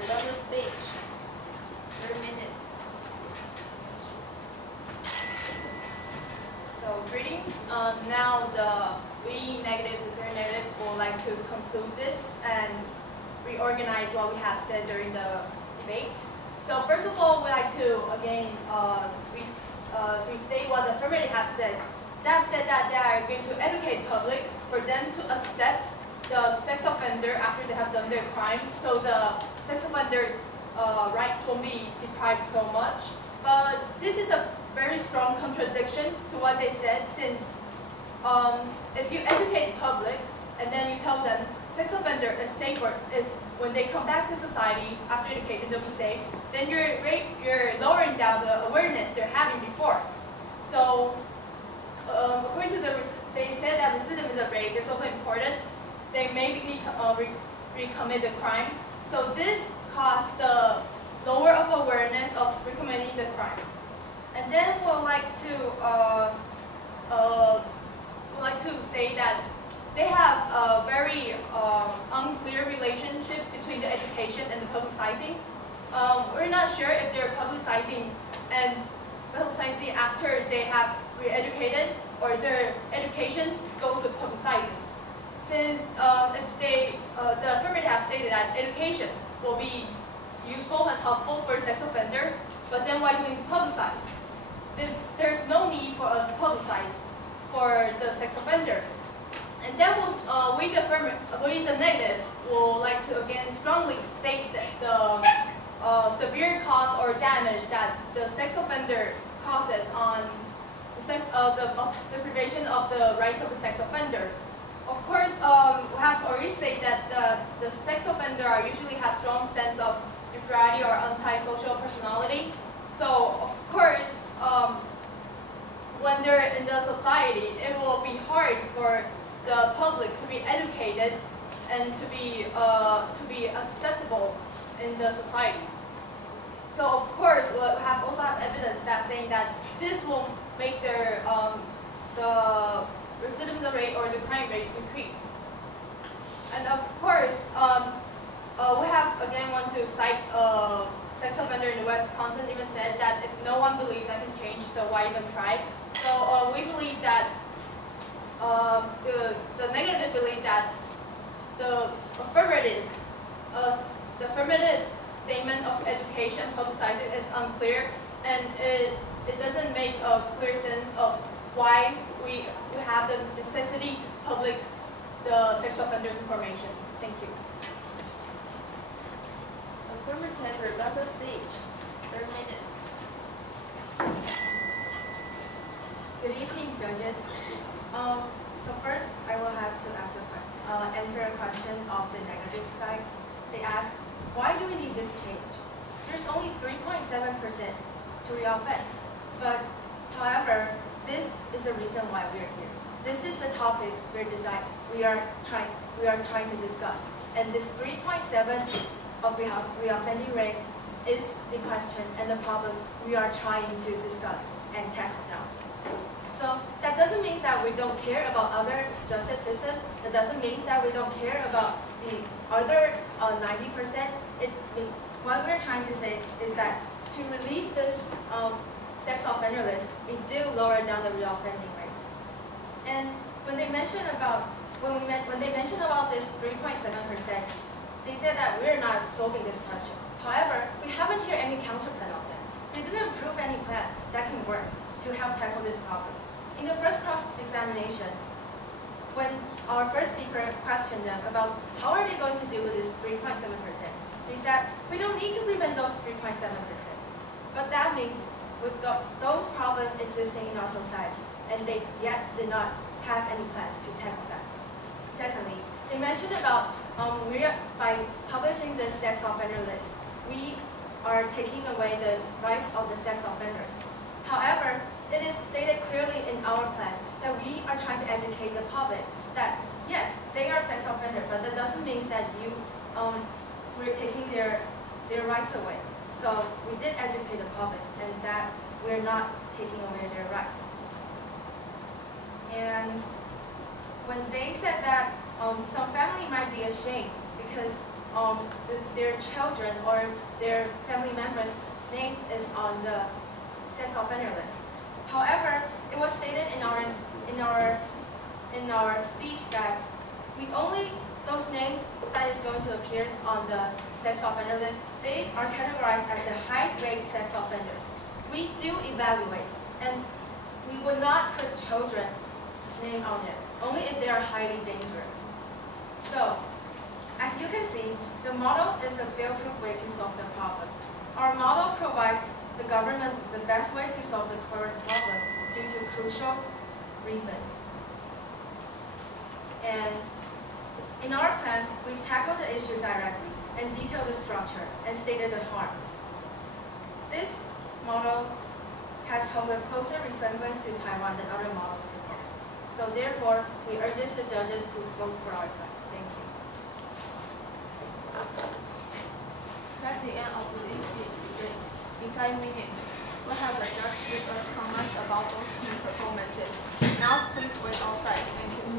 rebuttal stage. 3 minutes. So greetings. Now we negative, the third negative, would like to conclude this and reorganize what we have said during the debate. So first of all, we'd like to again restate what the affirmative have said. That said that they are going to educate public for them to accept the sex offender after they have done their crime. So the sex offender's rights won't be deprived so much. But this is a very strong contradiction to what they said, since if you educate the public and then you tell them sex offender is safer, is when they come back to society after education they'll be safe, then you're lowering down the awareness they're having before. So according to they said that recidivism rate is also important. They may recommit the crime. So this caused the lower of awareness of recommitting the crime. And then we'll like to say that they have a very unclear relationship between the education and the publicizing. We're not sure if they're publicizing after they have re-educated, or their education goes with publicizing. Since if the affirmative have stated that education will be useful and helpful for a sex offender, but then why do we need to publicize? There's no need for us to publicize for the sex offender. And then with the negative, we'll like to again strongly state that the severe cause or damage that the sex offender causes on the deprivation of the rights of the sex offender. Of course, we have already stated that the sex offender usually have strong sense of inferiority or antisocial personality. So of course, when they're in the society, it will be hard for the public to be educated and to be acceptable in the society. So of course, we also have evidence that saying that this will make their the recidivism rate or the crime rate increase. And of course, we have again want to cite sex offender in Wisconsin even said that if no one believes I can change, so why even try? So we believe that the negative belief that the affirmative statement of education publicizing is unclear, and it doesn't make a clear sense of why we have the necessity to public the sex offender's information. Thank you. Affirmative rebuttal stage. 3 minutes. Good evening, judges. So first, I will have to answer a question of the negative side. They ask, why do we need this change? There's only 3.7% to reoffend. But, however, this is the reason why we are here. This is the topic we are trying to discuss. And this 3.7 of reoffending rate is the question and the problem we are trying to discuss and tackle now. So that doesn't mean that we don't care about other justice system. That doesn't mean that we don't care about the other 90%. What we're trying to say is that to release this sex offender list, we do lower down the reoffending rates. And when they mention about this 3.7%, they said that we're not solving this question. However, we haven't heard any counter plan of that. They didn't prove any plan that can work to help tackle this problem. In the first cross-examination, when our first speaker questioned them about how are they going to deal with this 3.7%, they said, we don't need to prevent those 3.7%. But that means with those problems existing in our society, and they yet did not have any plans to tackle that. Secondly, they mentioned about by publishing the sex offender list, we are taking away the rights of the sex offenders. However, it is stated clearly in our plan that we are trying to educate the public that yes, they are sex offenders, but that doesn't mean that we're taking their rights away. So we did educate the public, and that we're not taking away their rights. And when they said that some family might be ashamed because their children or their family members' name is on the sex offender list. However, it was stated in our speech that those names that is going to appear on the sex offender list, they are categorized as the high-grade sex offenders. We do evaluate, and we would not put children's name on it, only if they are highly dangerous. So, as you can see, the model is a fail-proof way to solve the problem. Our model provides the government the best way to solve the current problem due to crucial reasons. And in our plan, we've tackled the issue directly and detailed the structure and stated the harm. This model has held a closer resemblance to Taiwan than other models proposed. So therefore, we urge the judges to vote for our side. Thank you. That's the end of today's debate. In 5 minutes, we'll have the judge give us comments about those new performances. Now please wait outside. Thank you.